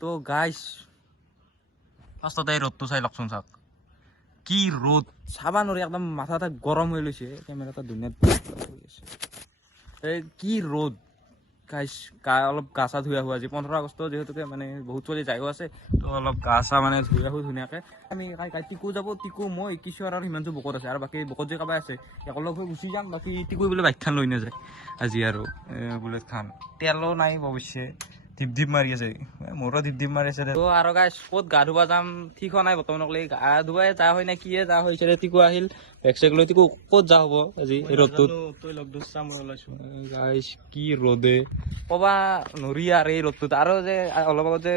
তো গাইস ফাৰ্স্টতে ৰোদটো চাই লওকচোন চাওক কি ৰোদ চাবা নোৱাৰি একদম মাথাটা গৰম হৈ লৈছে কেমেৰাটা ধুনীয়া কি ৰ'দ গাইস অলপ গা চা ধুই আহোঁ আজি 15 আগষ্ট যিহেতুকে মানে বহুত চলি যায়ো আছে তো অলপ গা চা মানে ধুই আহোঁ ধুনীয়াকৈ আমি টিকু যাব টিকু মই কিশোৰ আৰু হিমাংশু বুকত আছে আৰু বাকী বুকত যে কাবাই আছে একেলগ হৈ গুচি যাম বাকী টিকুই বোলে বাইকখন লৈ নাযায় আজি আৰু বুলেট খান তেলো নাই অৱশ্যে ধিপ ধিপ মাৰি আছে মোৰো ধিপ ধিপ মাৰি আছে তো আৰু গাইছ ক'ত গা ধুবা যাম ঠিক হোৱা নাই বৰ্তমানক গা ধুৱাই যা হয় নে কিয়ে যা হৈছে টিকু আহিল বেগ চেগ লৈ টিকু ক'ত যা হ'ব আজি ৰ'দটোত তই লগ ধৰছা মই ওলাইছোঁ গাইছ কি ৰ'দে ক'বা নৰি আৰু এই ৰ'দটোত আৰু যে অলপ আগত যে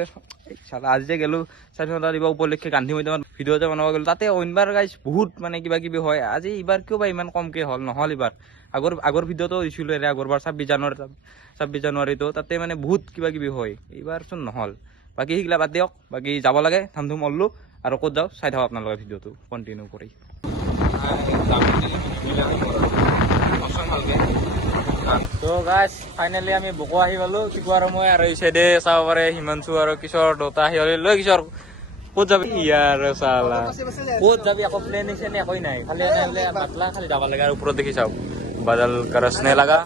আজি যে গ'লোঁ স্বাধীনতা দিৱস উপলক্ষে গান্ধী মৈদামত ভিডিঅ' যে বনাব গ'লোঁ তাতে অইনবাৰ গাইছ বহুত মানে কিবা কিবি হয় আজি এইবাৰ কিয় বা ইমান কমকৈ হ'ল নহ'ল এইবাৰ আগৰ ভিডিঅ'টো দিছিলোঁ আগৰবাৰ 26 জানুৱাৰীটো তাতে মানে বহুত কিবা কিবি হয় এইবাৰচোন নহ'ল বাকী সেইগিলা বাদ দিয়ক বাকী যাব লাগে ধাম ধুম ওলালোঁ আৰু ক'ত যাওঁ চাই থাকক আপোনালোকে ভিডিঅ'টো কণ্টিনিউ কৰি তো গাইছ ফাইনেলি আমি বকো আহি পালোঁ টিকু আৰু মই আৰু এই চাইডে চাব পাৰে হিমাংশু আৰু কিশোৰ দুটা আহি লৈ কিশোৰ ক'ত যাবি ইয়াৰ চালা ক'ত যাবি আকৌ প্লেনিং চেনিং একোই নাই খালি এনেহ'লে পাতলা খালি যাব লাগে আৰু ওপৰত দেখি চাওক বাদল কৰছনে লাগা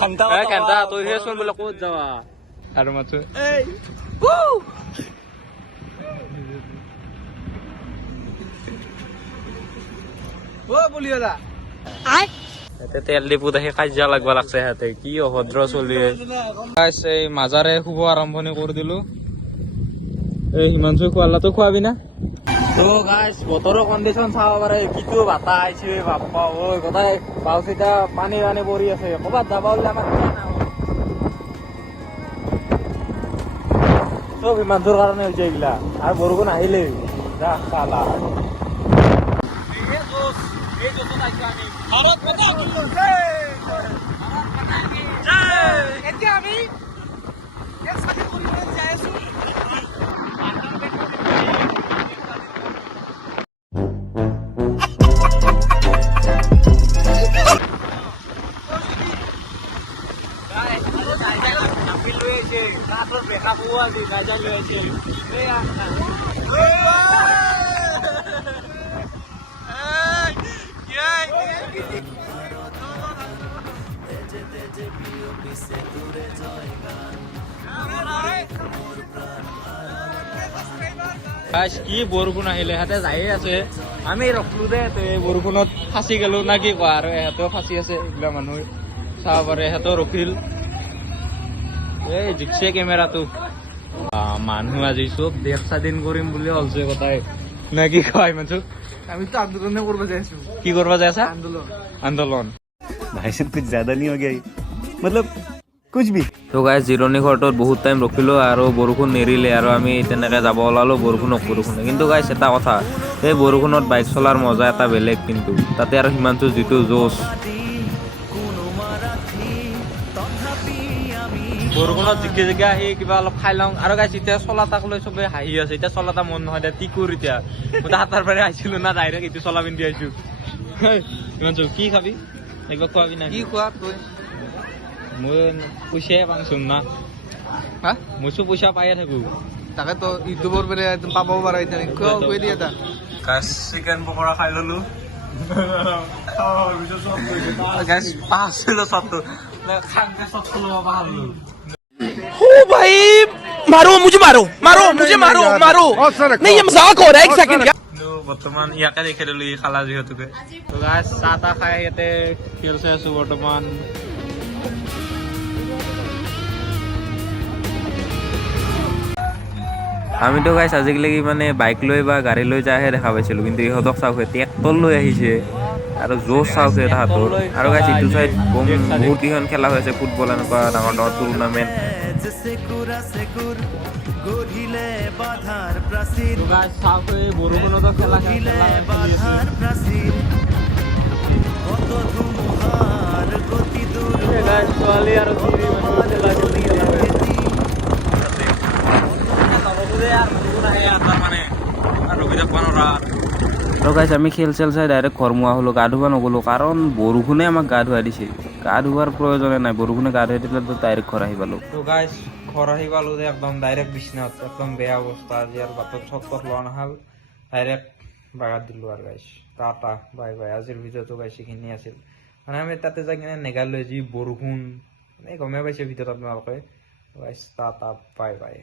ঘণ্টা তই চোন বোলে ক'ত যাবা আৰু মাথো তেল ডিপুত আহি কাজিয়া লাগবা লাগছে সিহঁতে কি অভদ্ৰ চলি এই মাজাৰে শুভ আৰম্ভণি কৰি দিলো এই হিমাংশু খোৱালাটো খোৱাবি না তো গাইছ বতৰৰ কণ্ডিশ্যন চাব পাৰে কিটো বাতা আহিছে বাপ্পা ঐ গোটাই বাও চিটা পানী পৰি আছে ক'ৰবাত যাব হ'লে আমাক চব হিমাংশুৰ কাৰণে হৈছে এইগিলা আৰু বৰষুণ আহিলেই যা চালা এতিয়া আমি কি বৰষুণ আহিলে ইহঁতে যায়ে আছে আমি ৰখলো দে বৰষুণত ফাঁচি গলো না কি কোৱা আৰু ইহঁতেও ফাঁচি আছে এইগিলা মানুহ চাব পাৰে ইহঁতেও ৰখিল এই জিকছে কেমেৰাটো মানুহ আজি চব দেশ স্বাধীন কৰিম বুলি হলছে কথাই না কি কয় মানুহ আমিতো আন্দোলনে কৰিব যাই আছো কি কৰিব যাই আছা আন্দোলন भाई साहब कुछ ज्यादा नहीं हो गया मतलब कुछ भी তো গাইছ জিৰণি ঘৰটোত বহুত টাইম ৰখিলোঁ আৰু বৰষুণ নেৰিলে আৰু আমি তেনেকৈ যাব ওলালোঁ বৰষুণে কিন্তু গাইছ এটা কথা এই বৰষুণত বাইক চলাৰ মজা এটা বেলেগ কিন্তু তাতে আৰু সিমানটো যিটো জোচ বৰষুণত জিকি জিকি আহি কিবা অলপ খাই লওঁ আৰু গাইছ এতিয়া চলা তাক লৈ চবে হাঁহি আছে এতিয়া চলা এটা মন নহয় দে টিকুৰ এতিয়া মই হাতৰ পৰা আহিছিলোঁ না ডাইৰেক্ট এইটো চলা পিন্ধি আহিছোঁ সিমানটো কি খাবি একবাৰ খোৱাবি না কি খোৱা তই মই পইচাই পাওঁচোন না হা মইতো পইচা পায়ে থাকোঁ তাকেতো ইউটিউবৰ পৰা পাবও পাৰা এতিয়া কৈ দিয়ে এটা চিকেন পকৰা খাই ল'লোঁ भाई मारो मुझे मारो नहीं ये मजाक हो रहा है एक सेकंड বৰ্তমান ইয়াকে দেখি দিলোঁ ই খালা যিহেতুকে চাহ তাহ খাই ইয়াতে খেল চাই আছোঁ বৰ্তমান আমিতো গাইছ আজিকালি মানে বাইক লৈ বা গাড়ী লৈ যায়হে দেখা পাইছিলোঁ কিন্তু ইহঁতক চাওক ট্ৰেক্টৰ লৈ আহিছে আৰু জোৰ চাওক তাহাঁতৰ আৰু গাইছ ইটো চাইড বহুত কেইখন খেলা হৈ আছে ফুটবল এনেকুৱা ডাঙৰ ডাঙৰ টুৰ্ণামেণ্ট বৰষুণতো খেলা ছোৱালী আৰু আৰু গাইছ আমি খেল চেল চাই ডাইৰেক্ট ঘৰ মোৱা হ'লোঁ গা ধুব নগ'লোঁ কাৰণ বৰষুণে আমাক গা ধুৱাই দিছে গা ধুৱাৰ প্ৰয়োজনে নাই বৰষুণে গা ধুৱাই দিলে ডাইৰেক্ট ঘৰ আহি পালোঁ তো গাইছ ঘৰ আহি পালোঁ যে একদম ডাইৰেক্ট বিছনাত একদম বেয়া অৱস্থা আজি আৰু বাটত চটপট লোৱা নহ'ল ডাইৰেক্ট বাগাত দিলোঁ আৰু গাইছ টাটা বাই বাই আজিৰ ভিডিঅ'টো গাইছ এইখিনি আছিল মানে আমি তাতে যাই কিনে নেগালৈ যি বৰষুণ গমেই পাইছে ভিডিঅ'ত আপোনালোকে গাইছ টাটা বাই বাই